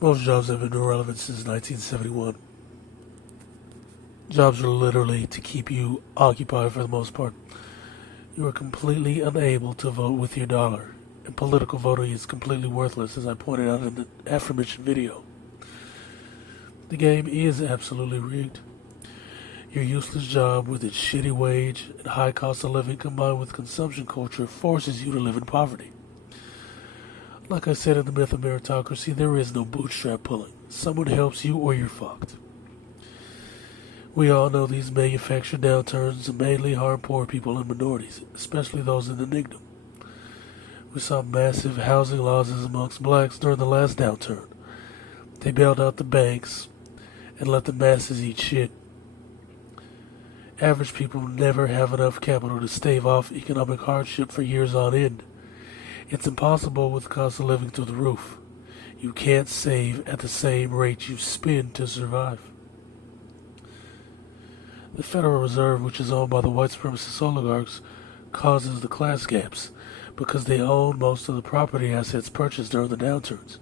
Most jobs have been irrelevant since 1971. Jobs are literally to keep you occupied for the most part. You are completely unable to vote with your dollar, and political voting is completely worthless, as I pointed out in the aforementioned video. The game is absolutely rigged. Your useless job with its shitty wage and high cost of living combined with consumption culture forces you to live in poverty. Like I said in the myth of meritocracy, there is no bootstrap pulling. Someone helps you or you're fucked. We all know these manufactured downturns mainly harm poor people and minorities, especially those in the Negro. We saw massive housing losses amongst blacks during the last downturn. They bailed out the banks and let the masses eat shit. Average people never have enough capital to stave off economic hardship for years on end. It's impossible with cost of living through the roof. You can't save at the same rate you spend to survive. The Federal Reserve, which is owned by the white supremacist oligarchs, causes the class gaps because they own most of the property assets purchased during the downturns.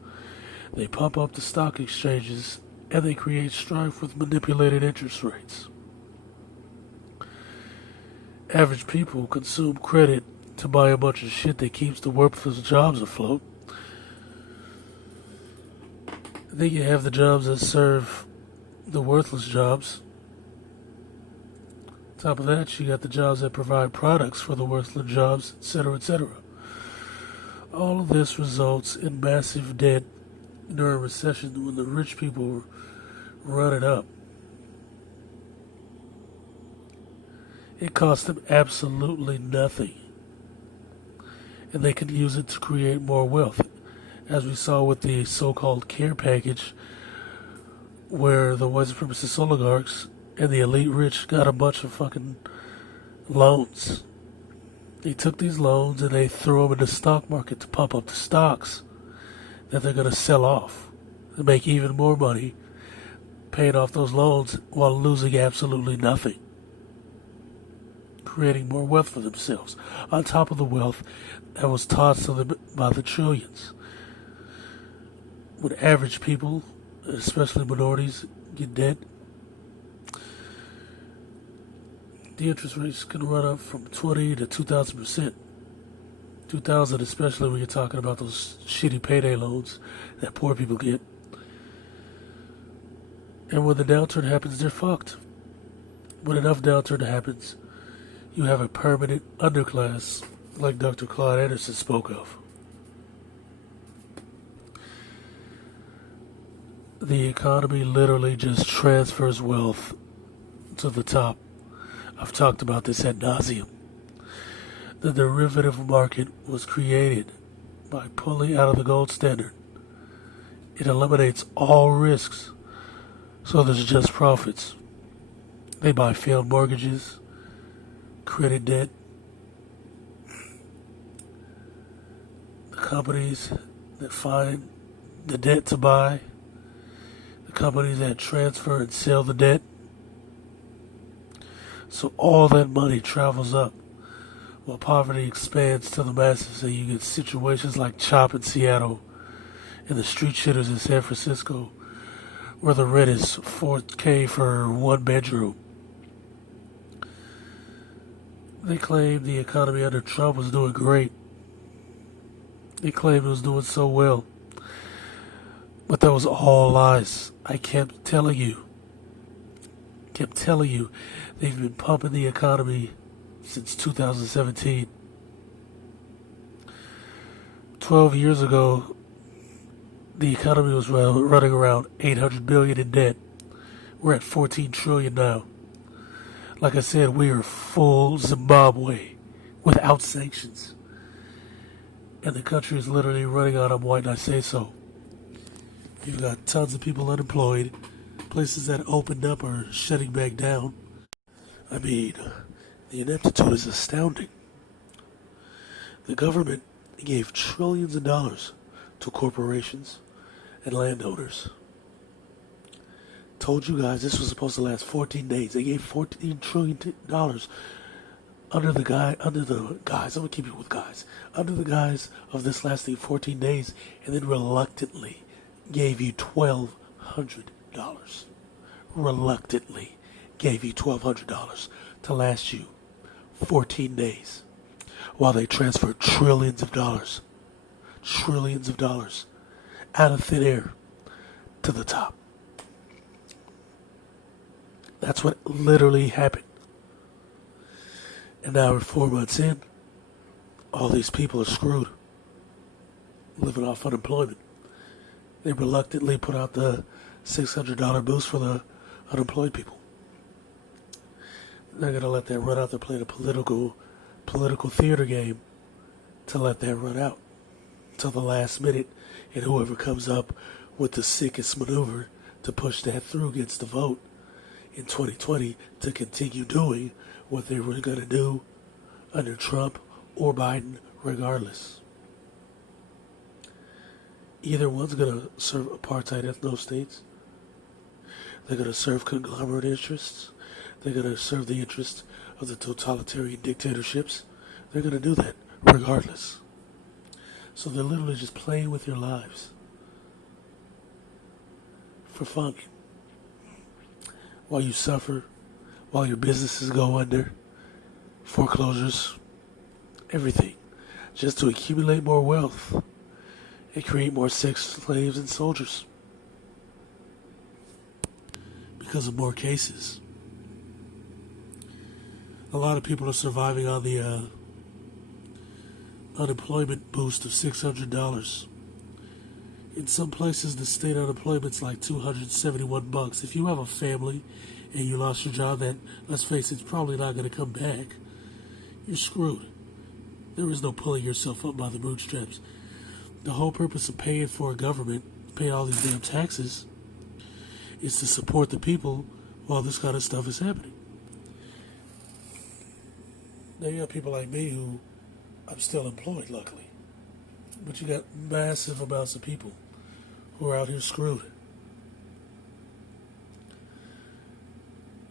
They pump up the stock exchanges and they create strife with manipulated interest rates. Average people consume credit to buy a bunch of shit that keeps the worthless jobs afloat. Then you have the jobs that serve the worthless jobs. On top of that, you got the jobs that provide products for the worthless jobs, etc., etc. All of this results in massive debt during recession when the rich people run it up. It costs them absolutely nothing, and they can use it to create more wealth, as we saw with the so-called care package, where the white supremacist oligarchs and the elite rich got a bunch of fucking loans. They took these loans and they threw them in the stock market to pump up the stocks that they're going to sell off and make even more money paying off those loans while losing absolutely nothing, creating more wealth for themselves, on top of the wealth that was taught to them by the trillions. When average people, especially minorities, get debt, the interest rates can run up from 20 to 2,000%. 2,000, especially when you're talking about those shitty payday loans that poor people get. And when the downturn happens, they're fucked. When enough downturn happens, you have a permanent underclass, like Dr. Claude Anderson spoke of. The economy literally just transfers wealth to the top. I've talked about this ad nauseum. The derivative market was created by pulling out of the gold standard. It eliminates all risks, so there's just profits. They buy failed mortgages, credit debt. The companies that find the debt to buy, the companies that transfer and sell the debt. So all that money travels up while poverty expands to the masses, and you get situations like CHOP in Seattle and the street shitters in San Francisco where the rent is $4K for one bedroom. They claim the economy under Trump was doing great. They claimed it was doing so well. But that was all lies. I kept telling you, they've been pumping the economy since 2017. 12 years ago, the economy was running around $800 billion in debt. We're at $14 trillion now. Like I said, we are full Zimbabwe without sanctions. And the country is literally running out of why did I say so. You've got tons of people unemployed. Places that opened up are shutting back down. I mean, the ineptitude is astounding. The government gave trillions of dollars to corporations and landowners. Told you guys this was supposed to last 14 days. They gave $14 trillion under the guise, I'm gonna keep it with guys, under the guise of this lasting 14 days, and then reluctantly gave you $1,200. Reluctantly gave you $1,200 to last you 14 days while they transferred trillions of dollars out of thin air to the top. That's what literally happened. And now we're 4 months in. All these people are screwed, living off unemployment. They reluctantly put out the $600 boost for the unemployed people. They're going to let that run out. They're playing a political theater game to let that run out till the last minute, and whoever comes up with the sickest maneuver to push that through gets the vote in 2020 to continue doing what they were going to do under Trump or Biden, regardless. Either one's going to serve apartheid ethno-states. They're going to serve conglomerate interests. They're going to serve the interests of the totalitarian dictatorships. They're going to do that regardless. So they're literally just playing with your lives for fun. While you suffer, while your businesses go under, foreclosures, everything, just to accumulate more wealth and create more sex slaves and soldiers because of more cases. A lot of people are surviving on the unemployment boost of $600. In some places, the state unemployment's like $271. If you have a family and you lost your job, that, let's face it, it's probably not going to come back. You're screwed. There is no pulling yourself up by the bootstraps. The whole purpose of paying for a government, paying all these damn taxes, is to support the people while this kind of stuff is happening. Now you got people like me who, I'm still employed, luckily. But you got massive amounts of people who are out here screwed.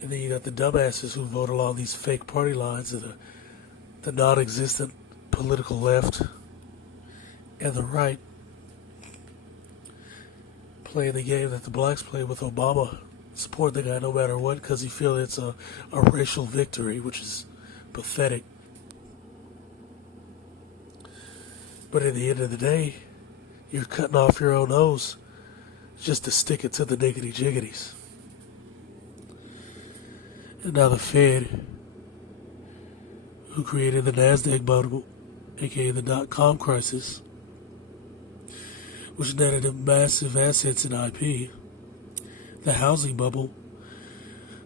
And then you got the dumbasses who vote along these fake party lines of the non-existent political left and the right, playing the game that the blacks play with Obama, support the guy no matter what because he feels it's a racial victory, which is pathetic. But at the end of the day, you're cutting off your own nose just to stick it to the niggity jiggities. And now the Fed, who created the NASDAQ bubble, aka the dot-com crisis, which netted them massive assets in IP, the housing bubble,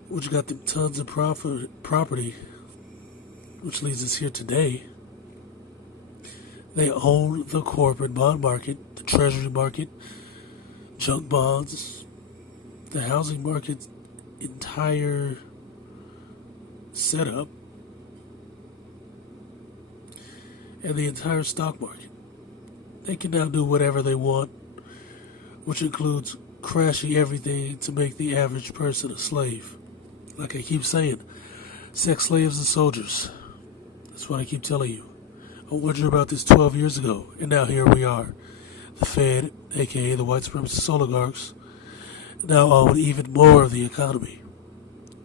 which got them tons of property, which leads us here today. They own the corporate bond market, the treasury market, junk bonds, the housing market's entire setup, and the entire stock market. They can now do whatever they want, which includes crashing everything to make the average person a slave. Like I keep saying, sex slaves and soldiers. That's what I keep telling you. I warned you about this 12 years ago, and now here we are. The Fed, aka the white supremacist oligarchs, now own even more of the economy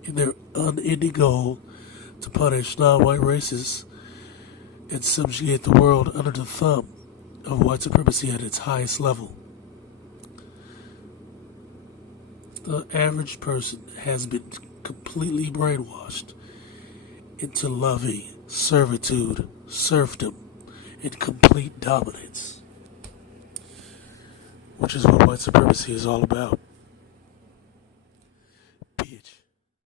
in their unending goal to punish non-white races and subjugate the world under the thumb of white supremacy at its highest level. The average person has been completely brainwashed into loving servitude, serfdom, and complete dominance, which is what white supremacy is all about.